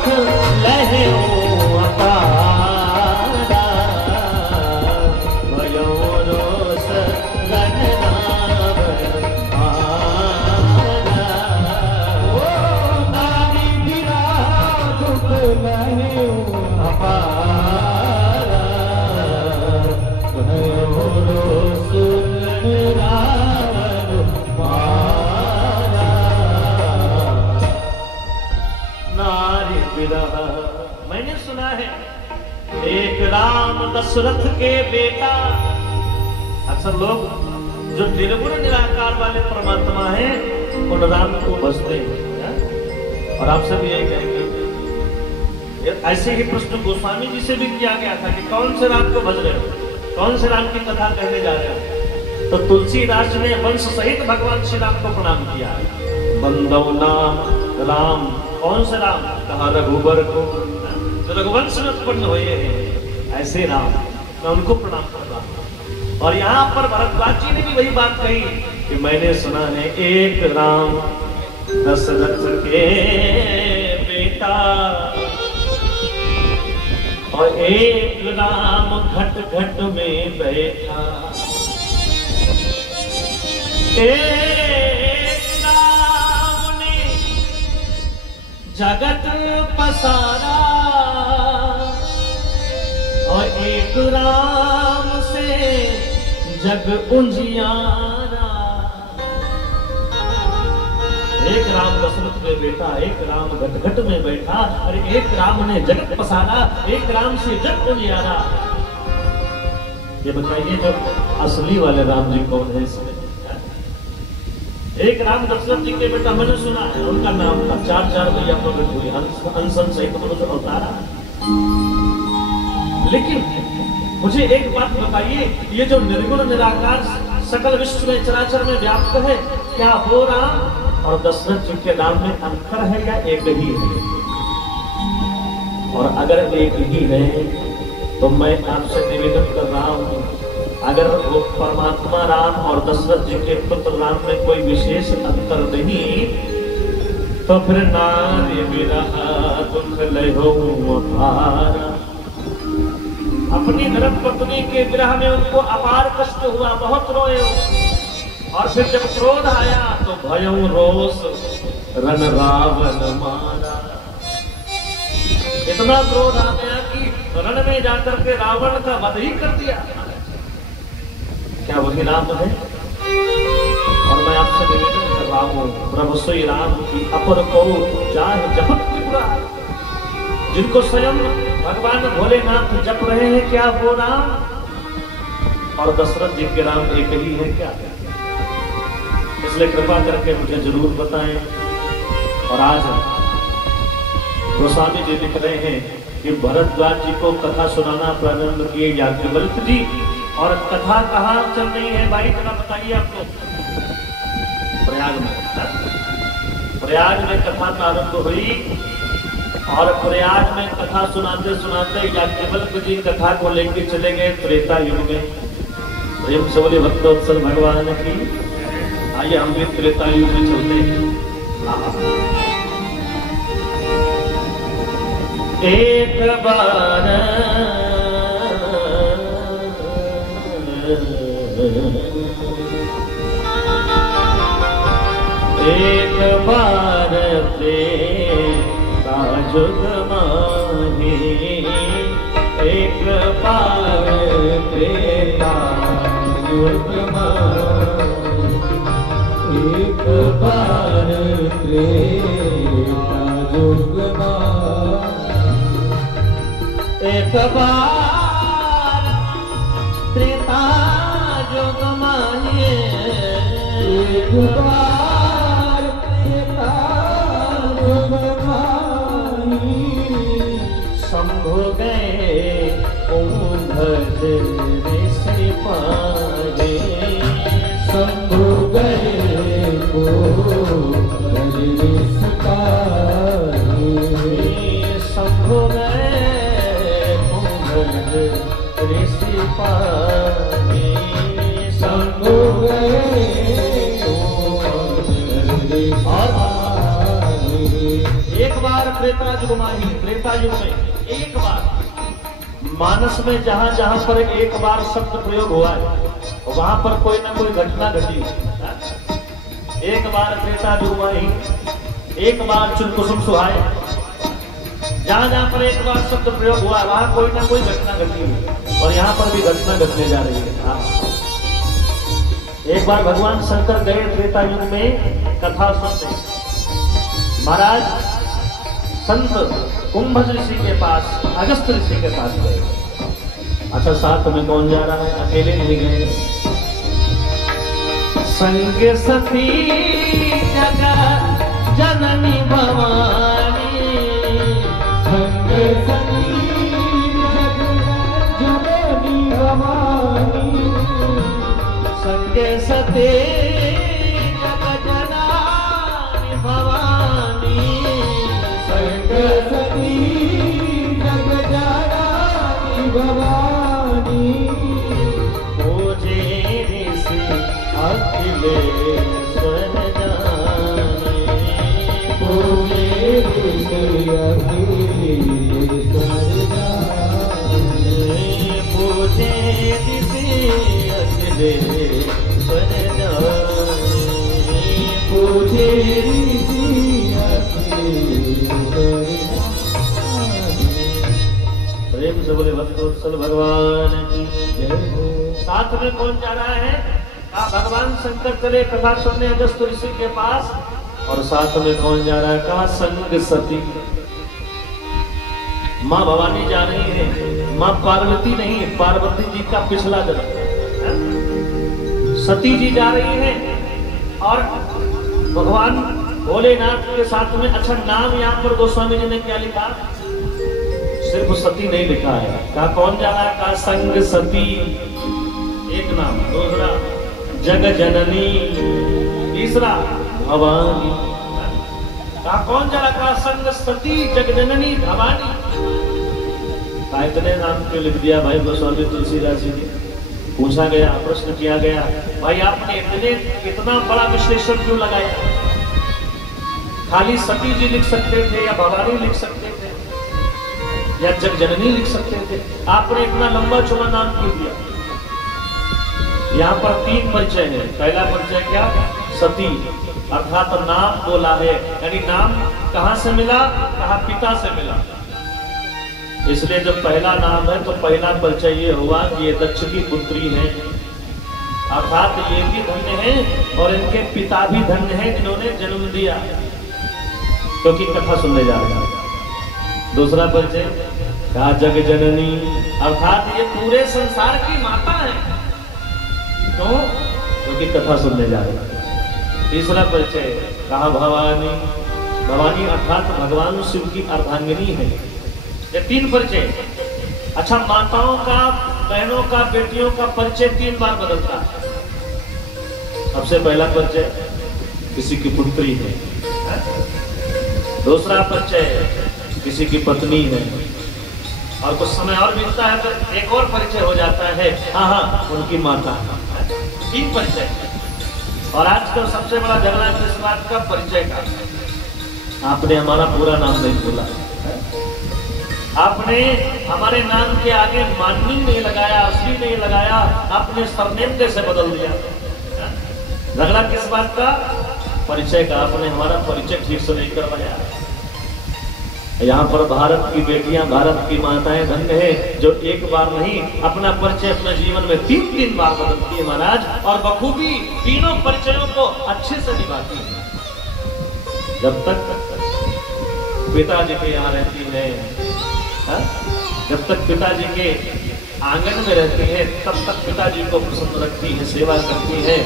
दुख लहे अपारा भयो रोष रण रावण मारा। ओ नारी बिरा दुख लहे अपारा भयो रोष रण रावण मारा। नारी विरह मैंने सुना है एक राम दशरथ के बेटा। अक्सर लोग जो निर्गुण निराकार वाले परमात्मा हैं उन राम को भजते हैं और आपसे भी यही कहेंगे। ऐसे ही प्रश्न गोस्वामी जी से भी किया गया था कि कौन से राम को भज रहे हो, कौन से राम की कथा कहने जा रहे हो। तो तुलसीदास ने वंश सहित भगवान श्री राम को प्रणाम किया। बंदव नाम राम, कौन से राम? कहा रघुबर को, जो रघुवंश में उत्पन्न हुए हैं ऐसे राम, मैं उनको प्रणाम कर रहा हूं। और यहाँ पर भरद्वाज जी ने भी वही बात कही कि मैंने सुना है एक राम दशरथ के बेटा और एक राम घट घट में बैठा। एक राम ने जगत पसारा और एक राम से जग उजियारा। एक राम दशरथ में बेटा, एक राम घट घट में बैठा और एक राम ने जगत पसारा, एक राम से जग उजियारा। ये बताइए जो असली वाले राम जी कौन है इसमें? एक राम दशरथ जी के बेटा मैंने सुना है, उनका नाम था चार भैया प्रकट हुए हंसन सहित मनुष्य अवतारा। लेकिन मुझे एक बात बताइए, ये जो निर्गुण निराकार सकल विश्व में चराचर में व्याप्त है, क्या वो राम और दशरथ जी के नाम में अंतर है या एक ही है? और अगर एक ही है तो मैं आपसे निवेदन कर रहा हूं, अगर वो परमात्मा राम और दशरथ जी के पुत्र राम में कोई विशेष अंतर नहीं, तो फिर नारी विरह दुख लहो अपारा। अपनी धर्म पत्नी के विरह में उनको अपार कष्ट हुआ, बहुत रोए। और फिर जब क्रोध आया तो भयो रोष रण रावण मारा। इतना क्रोध आ गया कि रण में जाकर के रावण का वध ही कर दिया। क्या वही राम है? और मैं आपसे निवेदन कर रहा हूं, प्रभु श्री राम की अपर को चाहे जपत त्रिपुरा, जिनको स्वयं भगवान भोलेनाथ जप रहे हैं, क्या वो राम और दशरथ जी के राम एक ही है क्या? इसलिए कृपा करके मुझे जरूर बताएं। और आज गोस्वामी जी लिख रहे हैं कि भरद्वाज जी को कथा सुनाना प्रारंभ किए याज्ञवल्क्य जी। और कथा कहाँ चल रही है भाई, जरा बताइए आप लोग? प्रयाग में। प्रयाग में कथा प्रारंभ हुई और प्रयाग में कथा सुनाते सुनाते याज्ञवल्क्य जी कथा को लेकर चले गए त्रेता युग में। प्रेम से बोले भक्तवत्सल भगवान की। आइए हम भी त्रेता युग में चलते हैं। एक बार एक बार त्रेता जुग माही, एक बार त्रेता युग माही, एक बार त्रेता जुग माही, एक बार त्रेता जुग माही, एक बार त्रेता जुग माही। शंभु गए ओंभज ऋषि पाए, शंभु गए ओंभज ऋषि पाए, शंभु गए ओंभज ऋषि पाए, शंभु गए ओंभज ऋषि पाए। एक बार त्रेता युग माही, त्रेता युग में एक बार मानस में जहां जहां पर एक बार शब्द प्रयोग हुआ है वहां पर कोई ना कोई घटना घटी। एक बार त्रेता युग माही, एक बार चुलकुसुम सुहाए, जहां जहां पर एक बार शब्द प्रयोग हुआ वहां कोई ना कोई घटना घटी हुई और यहाँ पर भी घटना घटने जा रही है। एक बार भगवान शंकर गए त्रेता युग में कथा सुनते। महाराज संत कुंभज ऋषि के पास, अगस्त ऋषि के पास गए। अच्छा, साथ में कौन जा रहा है? अकेले नहीं गए। संग सती जगत जननी भवानी, संग सती जगत जननी भवानी, संग सते जगत जननी भवानी, संग सती जगत जननी भवानी, पूजे ऋषि अखिलेश्वर जाने, पूजे ऋषि अखिलेश्वर जाने, पूजे ऋषि अखिलेश्वर जाने, पूजे ऋषि अखिलेश्वर जाने। प्रेम से बोले भक्तवत्सल भगवान की जय हो। साथ में कौन जा रहा है? भगवान शंकर चले कथा सुनने अगस्त ऋषि के पास, और साथ में कौन जा रहा है? कहा संग सती। माँ भवानी जा रही है, माँ पार्वती नहीं, पार्वती जी का पिछला जन्म। सती जी जा रही है और भगवान भोलेनाथ के साथ में। अच्छा, नाम यहाँ पर गोस्वामी जी ने क्या लिखा? सिर्फ सती नहीं लिखा है। कहा कौन जा रहा है? कहा संग सती एक नाम, दूसरा जग जननी, तीसरा भवानी। कहा कौन जा रहा? कहा संग सती जग जननी भवानी। कहा इतने नाम क्यों लिख दिया भाई गोस्वामी तुलसीदास जी ने? पूछा गया, प्रश्न किया गया, भाई आपने इतना बड़ा विश्लेषण क्यों लगाया? खाली सती जी लिख सकते थे या भवानी लिख सकते थे या जग जननी लिख सकते थे, आपने इतना लंबा चौड़ा नाम क्यों दिया? यहाँ पर 3 परिचय है। पहला परिचय क्या? सती, अर्थात नाम बोला है, यानी नाम कहां से मिला? कहा पिता से मिला। इसलिए जब पहला नाम है तो पहला परिचय ये हुआ कि ये दक्ष की पुत्री है, अर्थात ये भी धन्य है और इनके पिता भी धन्य है जिन्होंने जन्म दिया, क्योंकि कथा सुनने जा रहे हैं। दूसरा परिचय कहा जग जननी, अर्थात ये पूरे संसार की माता है। क्यों? क्योंकि कथा सुनने जा रहे हैं। तीसरा परिचय कहा भवानी, भवानी अर्थात भगवान शिव की अर्धांगिनी है। ये 3 परिचय। अच्छा, माताओं का, बहनों का, बेटियों का परिचय 3 बार बदलता है। सबसे पहला परिचय किसी की पुत्री है, दूसरा परिचय किसी की पत्नी है, और कुछ समय और बीतता है तो एक और परिचय हो जाता है, हाँ उनकी माता। 3 परिचय। और आजकल सबसे बड़ा झगड़ा किस बात का? परिचय का। आपने हमारा पूरा नाम नहीं बोला, आपने हमारे नाम के आगे माननी नहीं लगाया, असली नहीं लगाया, आपने सरनेम कैसे बदल दिया? झगड़ा किस बात का? परिचय का। आपने हमारा परिचय ठीक से नहीं करवाया। यहाँ पर भारत की बेटियां, भारत की माताएं धन्य है जो एक बार नहीं अपना परिचय अपने जीवन में 3-3 बार बदलती है महाराज, और बखूबी तीनों परिचयों को अच्छे से निभाती है। जब तक पिताजी के यहाँ रहती है, जब तक पिताजी के आंगन में रहती है, तब तक पिताजी को प्रसन्न रखती है, सेवा करती है।